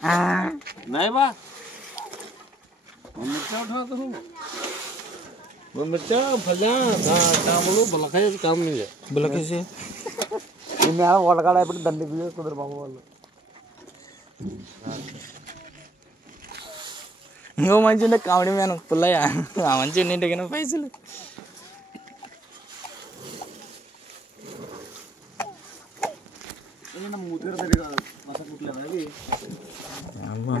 नहीं बा मिर्चा उठा तो वो मिर्चा फजा कामलो बलखाय काम नहीं है బుల్లకి मैं वड़काड़ा दंडी कुदर बाबू వాళ్ళు ఇంకో మంచి ఉండే కామెడీ మ్యాన్ పుల్లయ్య ఆ మంచి ఉండింటే పైసలు అమ్మా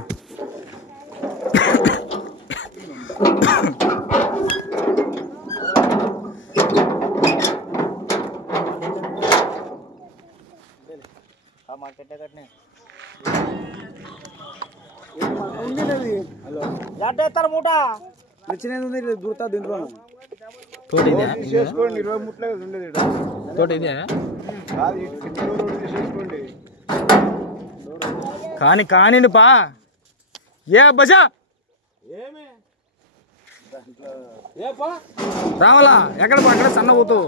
మూట నచ్చినది దూరతా దీంట్లో తోట ఇదే చేసుకోండి 20 ముట్లే ఉండేది తోట ఇదే చేసుకోండి కానీ పా ఏ బజా రావాలా ఎక్కడ అక్కడ సన్న పోతూ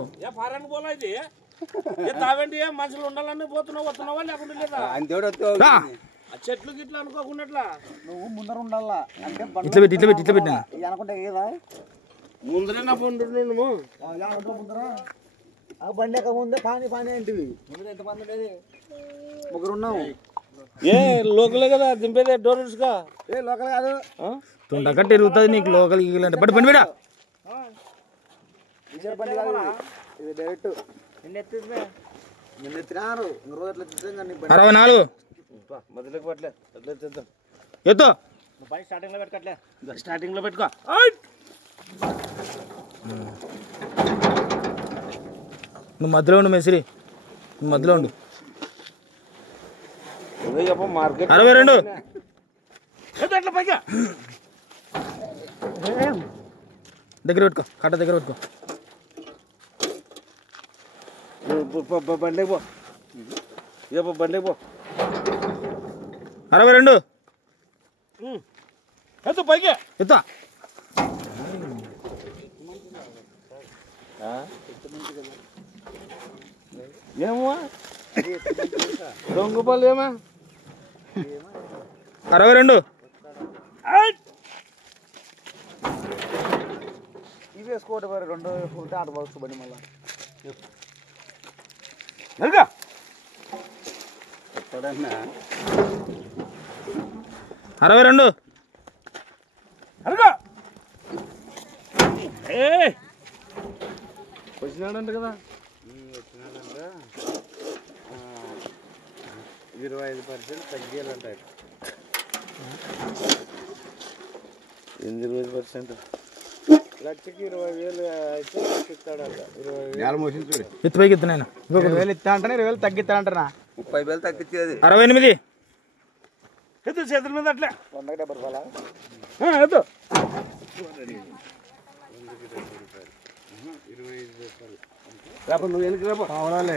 మనుషులు ఉండాలని పోతున్నావు వస్తున్నావా లేకుండా చెట్లు గిట్లు అనుకోకుండా నువ్వు ముందర ఉండాలా అంటే ఇట్లా పెట్టినా అనుకుంటే కదా ముందరే నా పండు నువ్వు ముందర ఆ బండి ఎక్క ముందే పానీ ఏంటివి ముందర ఎంతమంది ఉండేది ముగ్గురు ఉన్నావు ఏ లోకలే కదా దింపేదే డోర్స్గా ఏ లోకల్ కాదు తుండకట్టు ఇరుగుతుంది నీకు లోకల్ అంటే బట్ బండి బిడా బండి కాదు ఇది డైరెక్ట్ నిన్న ఎత్తినారు రోజు ఎట్లా 64 మధ్యలోకి పట్లే ఎత్తు స్టార్టింగ్ లో పెట్టుకోట్లే స్టార్టింగ్ లో పెట్టుకో నువ్వు మధ్యలో ఉండు మెసిరి నువ్వు మధ్యలో ఉండు మార్కెట్ 62 అట్లా పైగా దగ్గర పెట్టుకో కట్ట దగ్గర పెట్టుకో బండికి పో ఏ బండికి పో 62 ఎత్తు పైకి ఎత్తా ఏమో దొంగపల్లి ఏమా 62 ఇవి వేసుకోవడం మరి 2 ఉంటే ఆట బాక్స్ బండి మళ్ళీ 62 వచ్చినాడంట కదా 25% తగ్గియాలంట 25% లక్షకి 20,000 అయితే ఇస్తాడంట 20,000 ఎత్తు పైకి ఎత్తు నాయన 20,000 ఇస్తా అంటానే 20,000 తగ్గిస్తా అంటారా 30,000 తగ్గించేది 68 ఎత్తు చేతుల మీద అట్లే 170 రూపాయలా ఎత్తు నువ్వు వెనక్కి రాబో కావాలే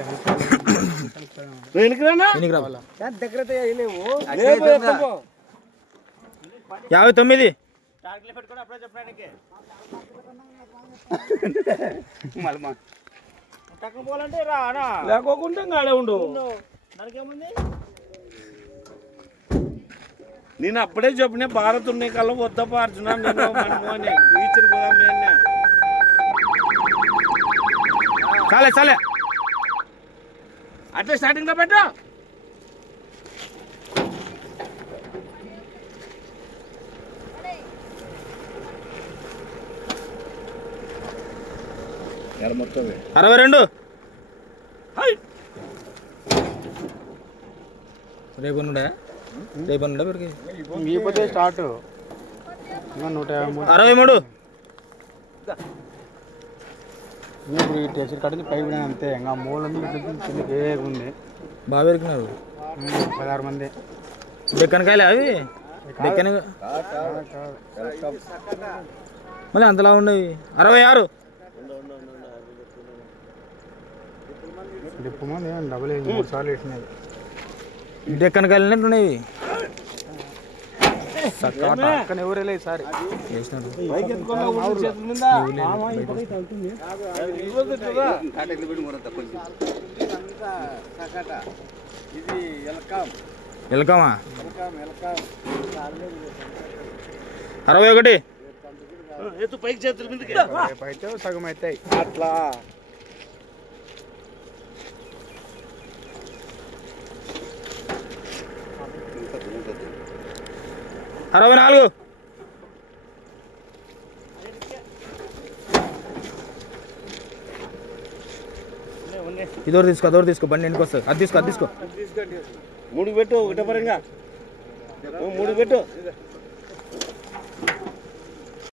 నువ్వు వెనక్కి రానా ఎనికి రావాలా దగ్గర లేవు 59 పెట్టుకుని అప్పుడే చెప్పడానికి పోవాలంటే రానా లేకోకుండా గాడే ఉండు దానికేముంది నేను అప్పుడే చెప్పిన భారత్ ఉన్నాయి కల్లా వద్దప్ప అర్జున నేను మనము అని బీచ్కి పోదాం నేను చాలే అట్లా స్టార్టింగ్ లో పెట్టు మొత్తం 62 రేపన్నుడా పెరిగి ఇకపోతే స్టార్ట్ 153 63 ఇప్పుడు ఈ టెక్స్చర్ కట్టింది పైపు అంతే ఇంకా మూలం కిందకి ఉంది బాగా పెరిగినారు 16 మంది డెక్కనకాయలే అవి డెక్కన మళ్ళీ అంతలా ఉండవు 66 డిప్పు మంది డబుల్ 3 సార్లు వేసినాయి డెక్కనకాయలు ఉన్నట్టున్నాయి ఎవరేలే ఈసారి వేసినాడు వెల్కమా 61 ఎత్తు పైకి చేతుల మీదకి అయితే సగం అవుతాయి అట్లా 64 ఇదోరు తీసుకో బండి ఎందుకు వస్తుంది అది తీసుకో మూడు పెట్టు ఒకటే పరంగా 3 పెట్టు